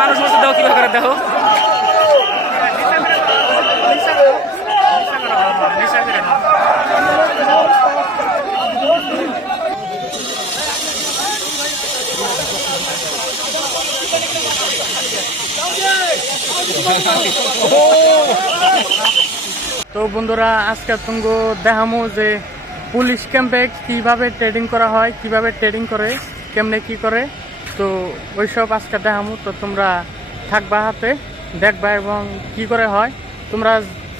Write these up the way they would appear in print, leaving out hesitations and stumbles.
মানুষ মরছে, দেখো কিভাবে করে দেখো। তো বন্ধুরা, আজকে তুমি দেখামো যে পুলিশ ক্যাম্পে কিভাবে ট্রেডিং করা হয়, কিভাবে ট্রেডিং করে, কেমনে কি করে। তো ওইসব আজকে দেখামো। তো তোমরা থাকবা হাতে, দেখবা এবং কি করে হয়। তোমরা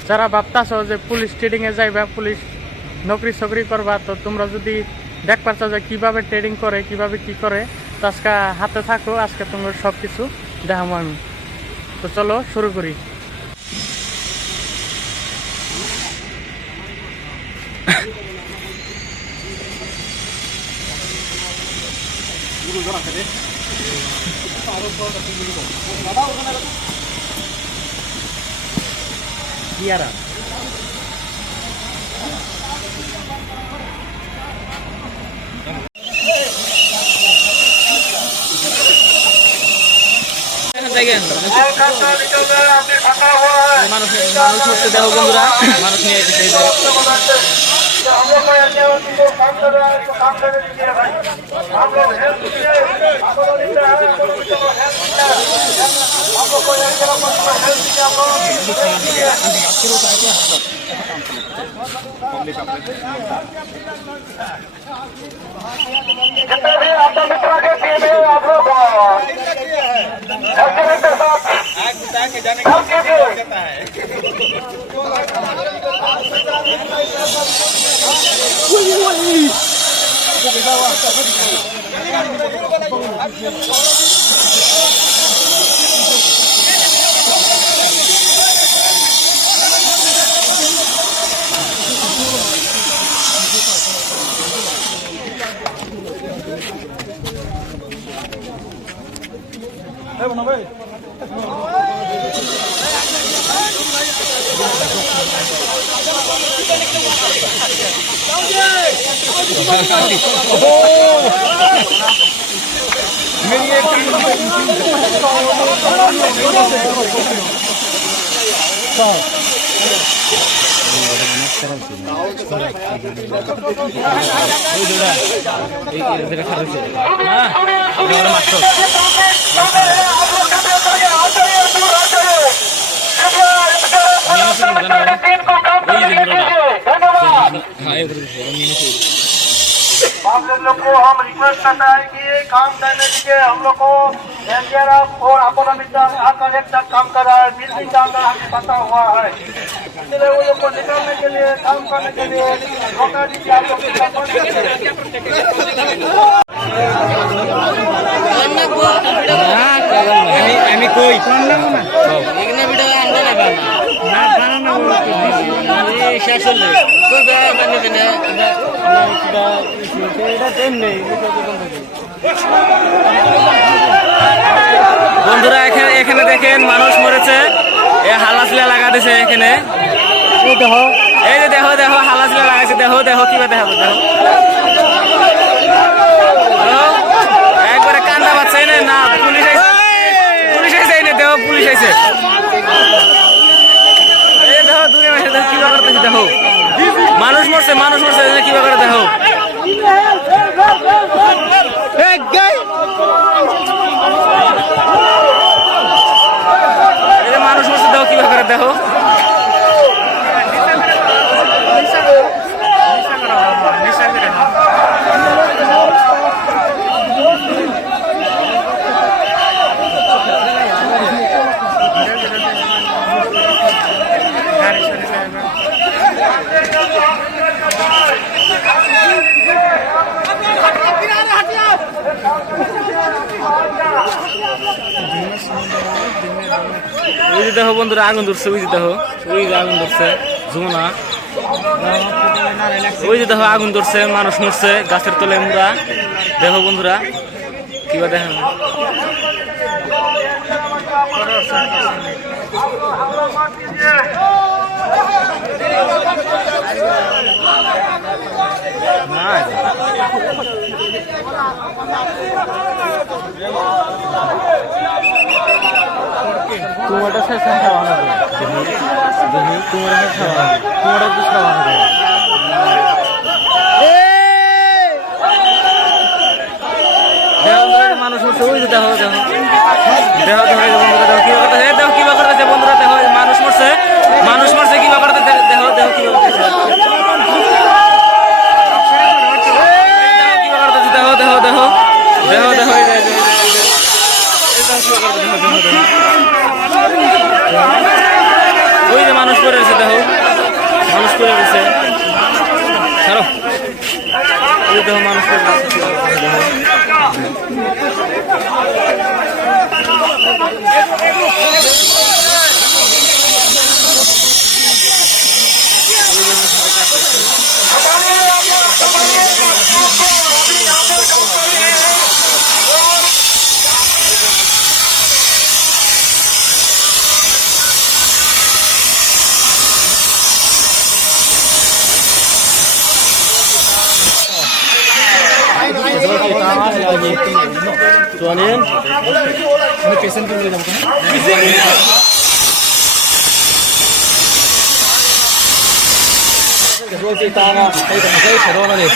যারা ভাবতাছো যে পুলিশ ট্রেডিংয়ে যাইবা, পুলিশ নকরি চকরি করবা, তো তোমরা যদি দেখ পাচ্ছ যে কীভাবে ট্রেডিং করে, কিভাবে কি করে, তো আজকে হাতে থাকো। আজকে তোমরা সব কিছু দেখাবো আমি। তো চলো শুরু করি। Kiara. মানুষ হচ্ছে, দেখো বন্ধুরা, মানুষ নিয়ে आप लोग को हम रिक्वेस्ट करता है कि काम करने दीजिए। हम लोग को एनडीआरएफ और अपोलो विद्यालय आकर एक साथ काम कर रहा है। बिल्डिंग का अंदर हमें पता हुआ है, इसलिए वो लोग को निकालने के लिए, काम करने के लिए मौका दीजिए। आप लोग বন্ধুরা, এখানে দেখেন মানুষ মরেছে, হালাসিলা লাগা দিছে এখানে। এই যে দেখো দেখো হালাসিলা লাগাইছে, দেখো দেখো কিবা দেখাবো, দেখো একবারে কান্দা পাচ্ছে না। পুলিশ আইছে না, দেখো পুলিশ আইছে। এই দেখো দূরে বসে দেখো কিবা করতেছে, দেখো মানুষ মরছে, মানুষ মরছে, কিবা করে দেখো। মানুষ মরছে, দেখো কিবা করে দেখো। ওই যে দেখো বন্ধুরা আগুন ধরছে, ওই যে দেখো, ওই যে আগুন ধরছে যমুনা, ওই যে দেখো আগুন ধরছে, মানুষ মরছে গাছের তলে মুড়া। দেখো বন্ধুরা কিবা দেখেন, কুমড়োটা শেষ খাওয়া হবে কুমড়োটা খাওয়া হবে কুমড়োটা জুস খাওয়া হবে মানুষ মরছে ওই দেখো দেখো দেখো দেখো কি করতেছে বন্ধুরা দেখো মানুষ মরছে কি করতেছে দেখো দেখো কি করতেছে দেখো দেখো দেখো দেখো দেখো ওই যে মানুষ পড়ে রয়েছে দেখো মানুষ পড়ে রয়েছে ছাড়ো ওই দেখো মানুষ পড়ে রয়েছে Soalin, ini pesen dulu ya, bukan? Kedua kita nak, kita masih kedua lagi.